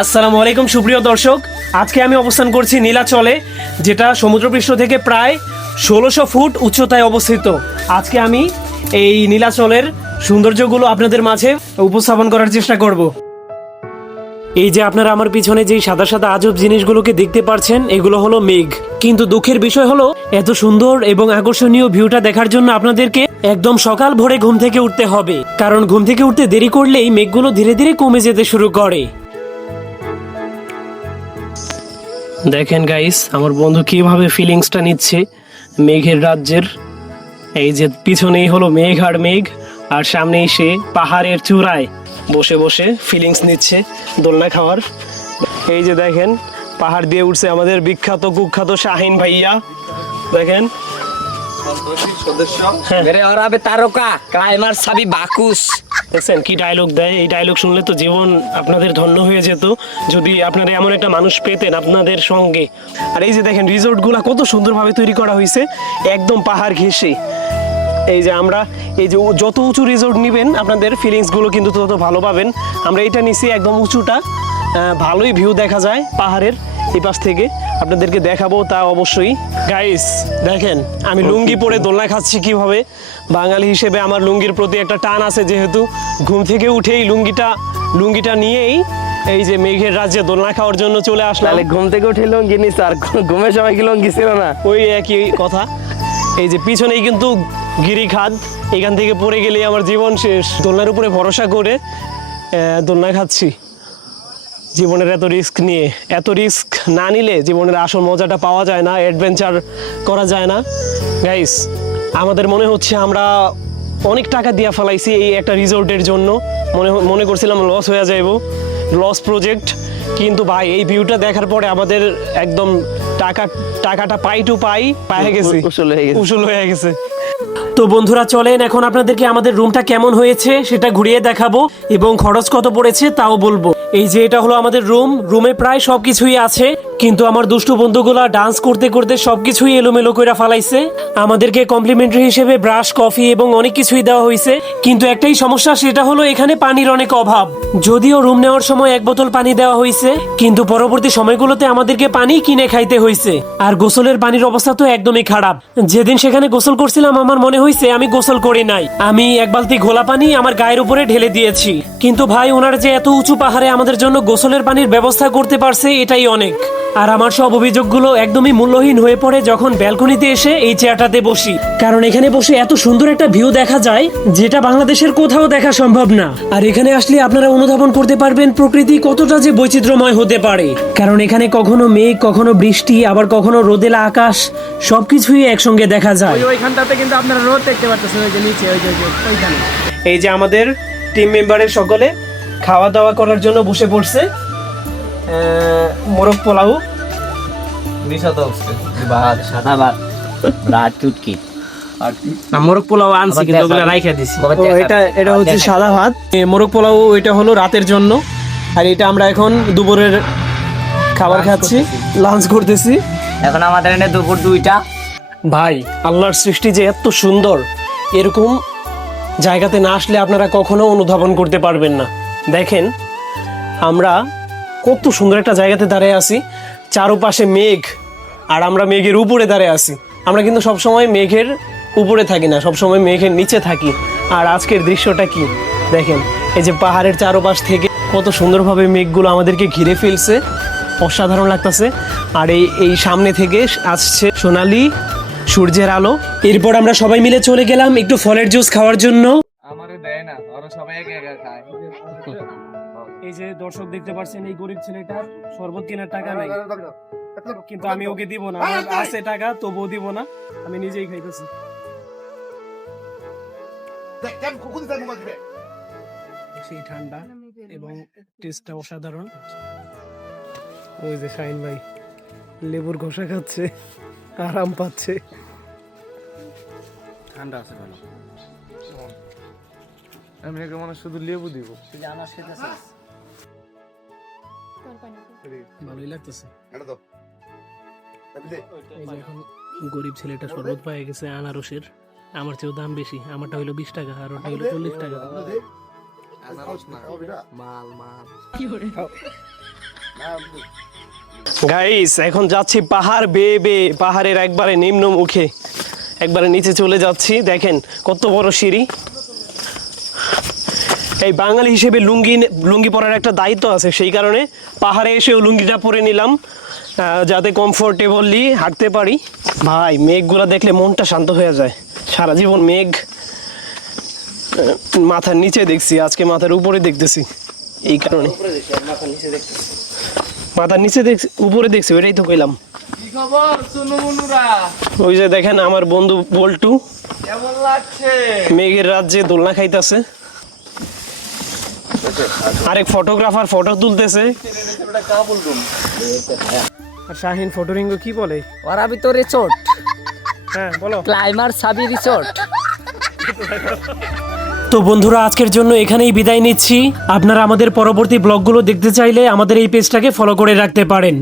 আসসালামু আলাইকুম সুপ্রিয় দর্শক, আজকে আমি অবস্থান করছি নীলাচলে, যেটা সমুদ্রপৃষ্ঠ থেকে প্রায় ১৬০০ ফুট উচ্চতায় অবস্থিত। আজকে আমি এই নীলাচলের সৌন্দর্যগুলো আপনাদের মাঝে উপস্থাপন করার চেষ্টা করব। এই যে আপনারা আমার পিছনে যেই সাদা সাদা আজব জিনিসগুলোকে দেখতে পাচ্ছেন, এগুলো হলো মেঘ। কিন্তু দুঃখের বিষয় হলো, এত সুন্দর এবং আকর্ষণীয় ভিউটা দেখার জন্য আপনাদেরকে একদম সকাল ভোরে ঘুম থেকে উঠতে হবে, কারণ ঘুম থেকে উঠতে দেরি করলেই মেঘগুলো ধীরে ধীরে কমে যেতে শুরু করে। দেখেন গাইস, আমার বন্ধু কিভাবে ফিলিংসটা নিচ্ছে মেঘের রাজ্যের। এই যে পিছনেই হলো মেঘ আর মেঘ, আর সামনেই সে পাহাড়ের চূড়ায় বসে বসে ফিলিংস নিচ্ছে দোলনা খাওয়ার। এই যে দেখেন, পাহাড় দিয়ে উঠছে আমাদের বিখ্যাত কুখ্যাত শাহিন ভাইয়া। দেখেন তারকা ক্লাইমার সাবি বাকুস। দেখছেন কি ডায়লগ দেয়? এই ডায়লগ শুনলে তো জীবন আপনাদের ধন্য হয়ে যেত, যদি আপনারা এমন একটা মানুষ পেতেন আপনাদের সঙ্গে। আর এই যে দেখেন, রিসোর্টগুলো কত সুন্দরভাবে তৈরি করা হয়েছে, একদম পাহাড় ঘেঁষে। এই যে আমরা এই যে যত উঁচু রিসোর্ট নেবেন আপনাদের ফিলিংসগুলো কিন্তু তত ভালো পাবেন। আমরা এটা নিছি একদম উঁচুটা, ভালোই ভিউ দেখা যায় পাহাড়ের এই পাশ থেকে, আপনাদেরকে দেখাবো তা অবশ্যই। গাইস দেখেন, আমি লুঙ্গি পরে দোলনা খাচ্ছি কিভাবে। বাঙালি হিসেবে আমার লুঙ্গির প্রতি একটা টান আছে, যেহেতু ঘুম থেকে উঠেই লুঙ্গিটা নিয়েই এই যে মেঘের রাজ্যে দোলনা খাওয়ার জন্য চলে আসলাম। ঘুম থেকে উঠে লঙ্গি নিস, আর ঘুমের সময় কি লঙ্গি ছিল না? ওই একই কথা। এই যে পিছনেই কিন্তু গিরিখাদ, এখান থেকে পড়ে গেলেই আমার জীবন শেষ। দোলনার উপরে ভরসা করে দোলনা খাচ্ছি জীবনের এত রিস্ক নিয়ে। এত রিস্ক না নিলে জীবনের আসল মজাটা পাওয়া যায় না, অ্যাডভেঞ্চার করা যায় না। গাইস, আমাদের মনে হচ্ছে আমরা অনেক টাকা দিয়ে ফেলাইছি এই একটা রিসোর্টের জন্য। মনে করছিলাম লস হয়ে যাইব, লস প্রজেক্ট। কিন্তু ভাই, এই ভিউটা দেখার পরে আমাদের একদম টাকাটা পাই টু পাই পায়ে গেছে, উসুল হয়ে গেছে। তো বন্ধুরা চলেন, এখন আপনাদেরকে আমাদের রুমটা কেমন হয়েছে সেটা ঘুরিয়ে দেখাবো এবং খরচ কত পড়েছে তাও বলবো। এই যে এটা হলো আমাদের রুমে প্রায় সবকিছুই আছে, কিন্তু আমার দুষ্টু বন্ধুগুলা ডান্স করতে করতে সবকিছুই এলোমেলো করে ফালাইছে। আমাদেরকে কমপ্লিমেন্টারি হিসেবে ব্রাশ, কফি এবং অনেক কিছুই দেওয়া হয়েছে, কিন্তু একটাই সমস্যা, সেটা হলো এখানে পানির অনেক অভাব। যদিও রুম নেওয়ার সময় 1 বোতল পানি দেওয়া হয়েছে, কিন্তু পরবর্তী সময়গুলোতে আমাদেরকে পানি কিনে খাইতে হয়েছে। আর গোসলের পানির অবস্থা তো একদমই খারাপ। যেদিন সেখানে গোসল করছিলাম, আমার মনে হয়েছে আমি গোসল করি নাই, আমি 1 বালতি ঘোলা পানি আমার গায়ের উপরে ঢেলে দিয়েছি। কিন্তু ভাই, ওনারা যে এত উঁচু পাহাড়ে আমাদের জন্য গোসলের পানির ব্যবস্থা করতে পারছে, এটাই অনেক। আর আমার সব অভিযোগগুলো একদমই মূল্যহীন হয়ে পড়ে যখন ব্যালকনিতে এসে এই চেয়ারটাতে বসি, কারণ এখানে বসে এত সুন্দর একটা ভিউ দেখা যায়, যেটা বাংলাদেশের কোথাও দেখা সম্ভব না। আর এখানে আসলে আপনারা অনুধাবন করতে পারবেন প্রকৃতি কতটা যে বৈচিত্র্যময় হতে পারে, কারণ এখানে কখনো মেঘ, কখনো বৃষ্টি, আবার কখনো রোদেলা আকাশ, সবকিছুই একসঙ্গে দেখা যায়। ওইখানটাতে কিন্তু আপনারা রোদ দেখতে পাচ্ছেন, ওই যে নিচে ওইখানে। এই যে আমাদের টিম মেম্বারের সকলে খাওয়া দাওয়া করার জন্য বসে পড়ছে। মোরগ পোলাও, মোরগ পোলাও আনছি, কিন্তু ওগুলো রাইখা দিছি। এটা হচ্ছে সাদা ভাত, মোরগ পোলাও এটা হলো রাতের জন্য, আর এটা আমরা এখন দুপুরের খাবার খাচ্ছি, লাঞ্চ করতেছি। এখন আমাদের এনে দুপুর 2টা। ভাই, আল্লাহর সৃষ্টি যে এত সুন্দর, এরকম জায়গাতে না আসলে আপনারা কখনো অনুধাবন করতে পারবেন না। দেখেন, আমরা কত সুন্দর একটা জায়গাতে দাঁড়িয়ে আছি, চারপাশে মেঘ, আর আমরা মেঘের উপরে দাঁড়িয়ে আছি। আমরা কিন্তু সবসময় মেঘের উপরে থাকি না, সবসময় মেঘের নিচে থাকি। আর আজকের দৃশ্যটা কি দেখেন, এই যে পাহাড়ের চারপাশ থেকে কত সুন্দরভাবে মেঘগুলো আমাদেরকে ঘিরে ফেলছে, অসাধারণ লাগতেছে। আর এই সামনে থেকে আসছে সোনালি সূর্যের আলো। এরপর আমরা সবাই মিলে চলে গেলাম একটু ফলের জুস খাওয়ার জন্য। এই যে দর্শক দেখতে পাচ্ছেন, এই গরিব ছেলেটার শরবত কেনার টাকা নাই, কিন্তু আমি ওকে দিব না, আমার আছে টাকা তবুও দিব না, আমি নিজেই খাইতেছি। সেই ঠান্ডা এবং টেস্টটা অসাধারণ। ওই যে শাহিন ভাই লেবুর ঘষা খাচ্ছে, আরাম পাচ্ছে। ঠান্ডা আছে ভালো, আমি মানে শুধু লেবু দিব। ভালোই লাগতেছে। এই যে এখন গরিব ছেলেটা শরবত পায়ে গেছে আনারসের, আমার চেয়েও দাম বেশি, আমারটা হইলো 20 টাকা আর ওটা হইলো 40 টাকা। আনারস না, মাল। গাইস এখন যাচ্ছি পাহাড় বেয়ে বেয়ে, পাহাড়ের একবারে নিম্ন মুখে, একবারে নিচে চলে যাচ্ছি। দেখেন কত বড় সিঁড়ি। এই বাঙালি হিসেবে লুঙ্গি পরার একটা দায়িত্ব আছে, সেই কারণে পাহাড়ে এসেও লুঙ্গিটা পরে নিলাম যাতে কমফোর্টেবলি হাঁটতে পারি। ভাই মেঘগুলো দেখলে মনটা শান্ত হয়ে যায়। সারা জীবন মেঘ মাথার নিচে দেখছি, আজকে মাথার উপরে দেখতেছি, এই কারণে মাথার নিচে দেখছি, উপরে দেখছি, ওইটাই তো কইলাম। কি খবর সোনু বন্ধুরা, ওই যে দেখেন আমার বন্ধু বল্টু কেমন লাগছে? মেঘের রাজ্যে দোলনা খাইতেছে, আরেক ফটোগ্রাফার ফটো তুলতেছে। আর শাহিন ফটোরিঙ্গো কি বলে? ওরা ভিতর রিসোর্ট, হ্যাঁ বলো। ক্লাইমার সাবি রিসোর্ট। তো বন্ধুরা আজকের জন্য এখানেই বিদায় নিচ্ছি। আপনারা আমাদের পরবর্তী ব্লগগুলো দেখতে চাইলে আমাদের এই পেজটাকে ফলো করে রাখতে পারেন।